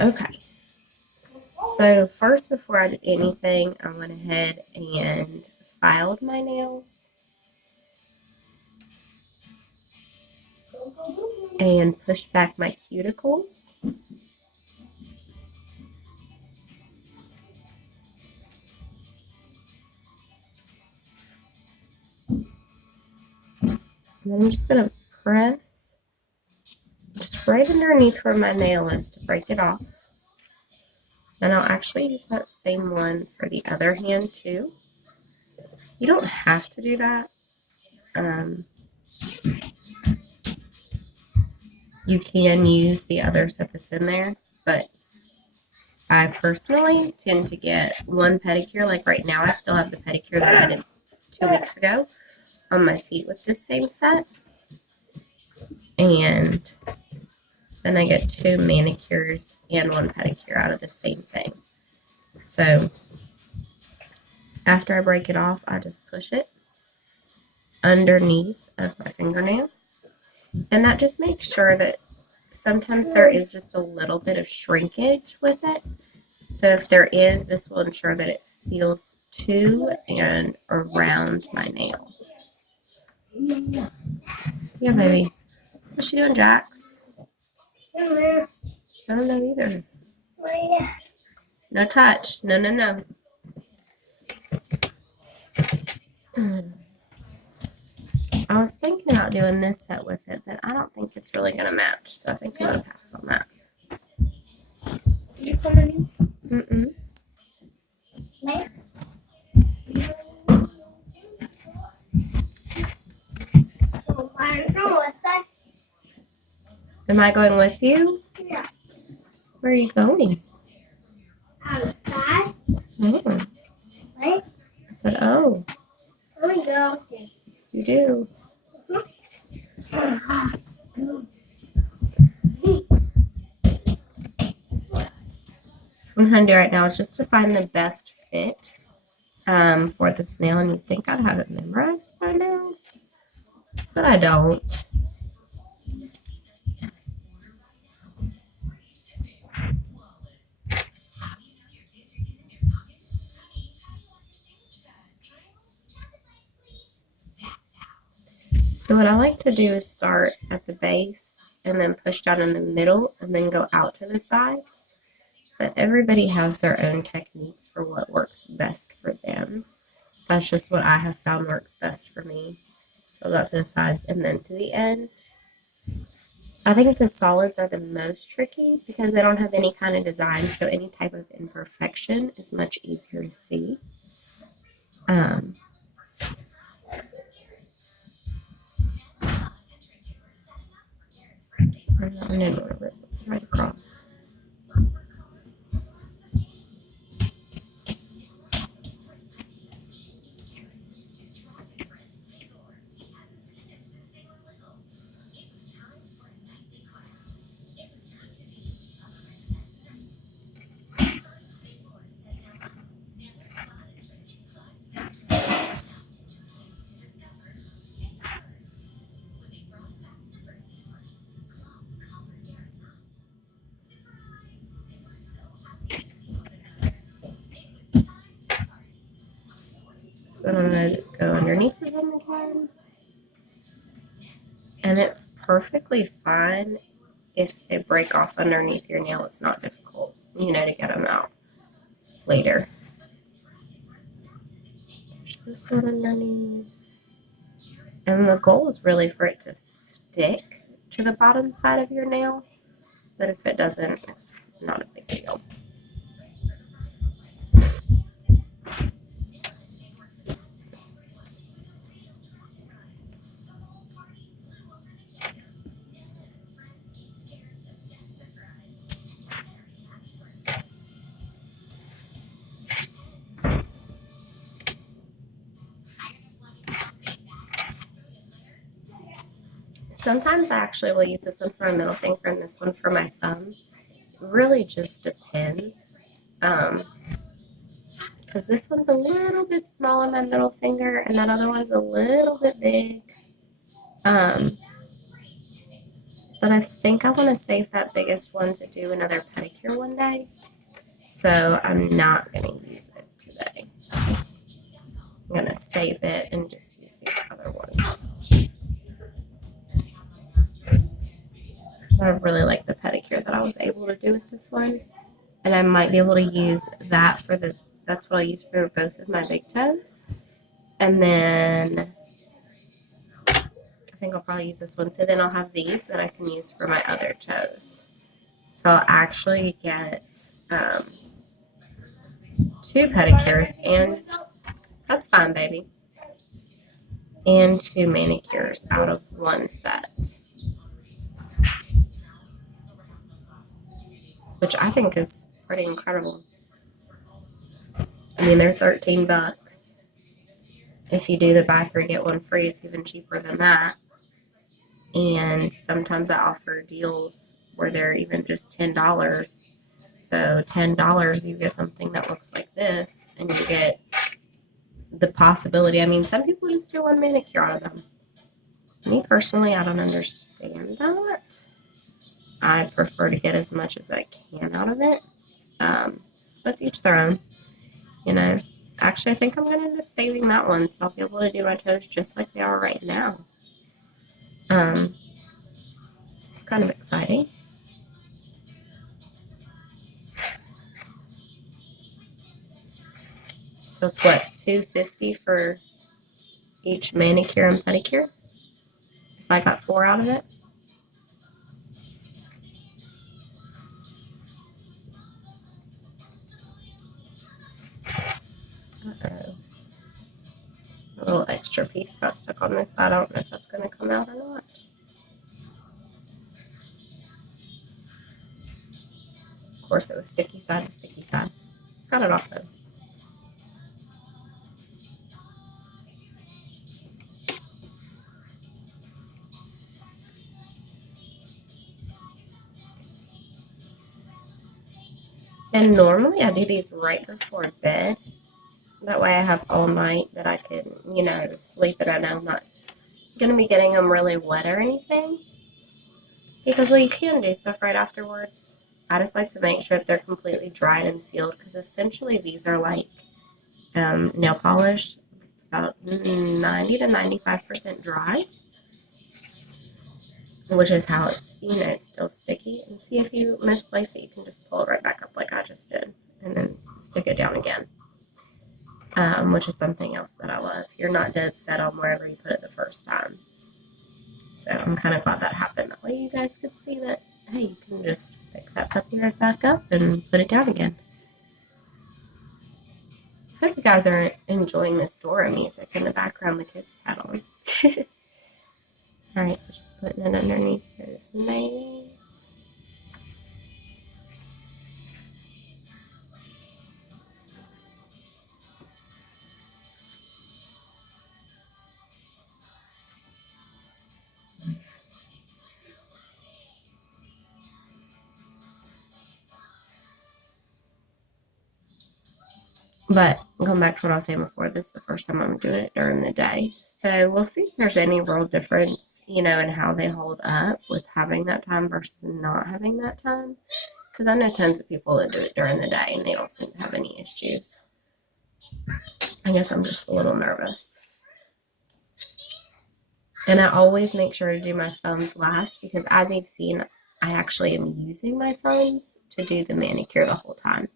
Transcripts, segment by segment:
Okay, so first, before I did anything, I went ahead and filed my nails and pushed back my cuticles. And then I'm just going to press just right underneath where my nail is to break it off. And I'll actually use that same one for the other hand too. You don't have to do that. Um, you can use the other stuff that's in there, but I personally tend to get one pedicure. Like right now, I still have the pedicure that I did 2 weeks ago on my feet with this same set. And then I get 2 manicures and 1 pedicure out of the same thing. So after I break it off, I just push it underneath of my fingernail. And that just makes sure that sometimes there is just a little bit of shrinkage with it. So if there is, this will ensure that it seals to and around my nail. Yeah, baby. What's she doing, Jax? I don't know either. No touch. No, no, no. I was thinking about doing this set with it, but I don't think it's really going to match. So I think I'm going to pass on that. Did you come in? Mm-mm. Am I going with you? Yeah. Where are you going? Outside. Mm. What? I said, oh. Let me go. You do. So what I'm trying to do right now is just to find the best fit for the snail. And you'd think I'd have it memorized by now, but I don't. So what I like to do is start at the base and then push down in the middle and then go out to the sides. But everybody has their own techniques for what works best for them. That's just what I have found works best for me. So I'll go out to the sides and then to the end. I think the solids are the most tricky because they don't have any kind of design, so any type of imperfection is much easier to see. Um, and then right across. So then I'm going to go underneath of them again. And it's perfectly fine if they break off underneath your nail. It's not difficult, to get them out later. There's this one underneath. And the goal is really for it to stick to the bottom side of your nail. But if it doesn't, it's not a big deal. Sometimes I actually will use this one for my middle finger and this one for my thumb. Really just depends. Because this one's a little bit small on my middle finger and that other one's a little bit big. But But I think I want to save that biggest one to do another pedicure one day. So I'm not going to use it today. I'm going to save it and just use these other ones. Because I really like the pedicure that I was able to do with this one. And I might be able to use that for that's what I'll use for both of my big toes. And then I think I'll probably use this one. So then I'll have these that I can use for my other toes. So I'll actually get 2 pedicures, and that's fine, baby, and 2 manicures out of one set, which I think is pretty incredible. I mean, they're $13. If you do the buy 3 get 1 free, it's even cheaper than that. And sometimes I offer deals where they're even just $10. So $10, you get something that looks like this, and you get the possibility. I mean, some people just do 1 manicure out of them. Me personally, I don't understand that. I prefer to get as much as I can out of it. But to each their own, you know. Actually, I think I'm going to end up saving that one, so I'll be able to do my toes just like they are right now. It's kind of exciting. So it's what, $2.50 for each manicure and pedicure? If I got 4 out of it. Uh-oh. A little extra piece got stuck on this side. I don't know if that's going to come out or not. Of course, it was sticky side to sticky side. Got it off though. And normally I do these right before bed. That way I have all night that I can, sleep, and I know I'm not going to be getting them really wet or anything. Because, well, you can do stuff right afterwards. I just like to make sure that they're completely dried and sealed, because essentially these are like nail polish. It's about 90 to 95% dry, which is how it's, it's still sticky. And see, if you misplace it, you can just pull it right back up like I just did, and then stick it down again, which is something else that I love. You're not dead set on wherever you put it the first time. So I'm kind of glad that happened. That way you guys could see that, hey, you can just pick that puppy right back up and put it down again. I hope you guys are enjoying this Dora music in the background the kids have had on. Alright, so just putting it underneath those nails. But going back to what I was saying before, this is the first time I'm doing it during the day. So we'll see if there's any real difference, in how they hold up with having that time versus not having that time. Because I know tons of people that do it during the day and they don't seem to have any issues. I guess I'm just a little nervous. And I always make sure to do my thumbs last, because as you've seen, I actually am using my thumbs to do the manicure the whole time.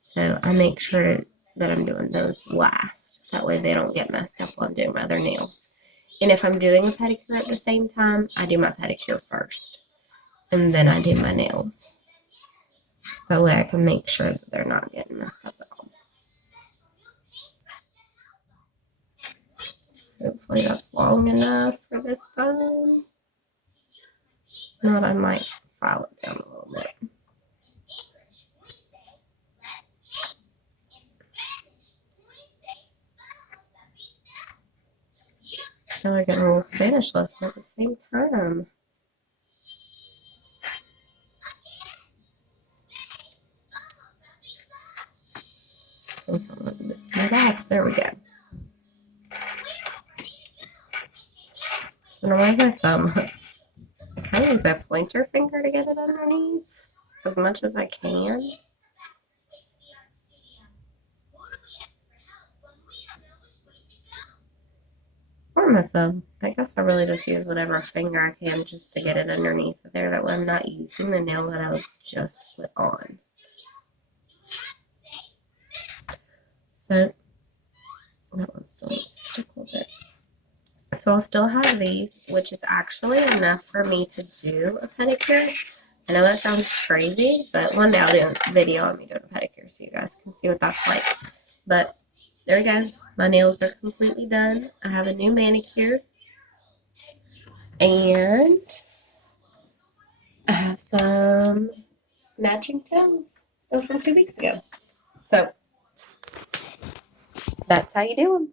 So I make sure that I'm doing those last. That way they don't get messed up while I'm doing my other nails. And if I'm doing a pedicure at the same time, I do my pedicure first. And then I do my nails. That way I can make sure that they're not getting messed up at all. Hopefully that's long enough for this time. If not, I might file it down a little bit. Now we're getting a little Spanish lesson at the same time. There we go. So now where's my thumb? I kind of use my pointer pointer finger to get it underneath as much as I can. Or my thumb. I guess I really just use whatever finger I can just to get it underneath there. That way I'm not using the nail that I just put on. So that one still needs to stick a little bit. So I'll still have these, which is actually enough for me to do a pedicure. I know that sounds crazy, but one day I'll do a video on me doing a pedicure so you guys can see what that's like. But there we go. My nails are completely done. I have a new manicure. And I have some matching toes still from 2 weeks ago. So that's how you do them.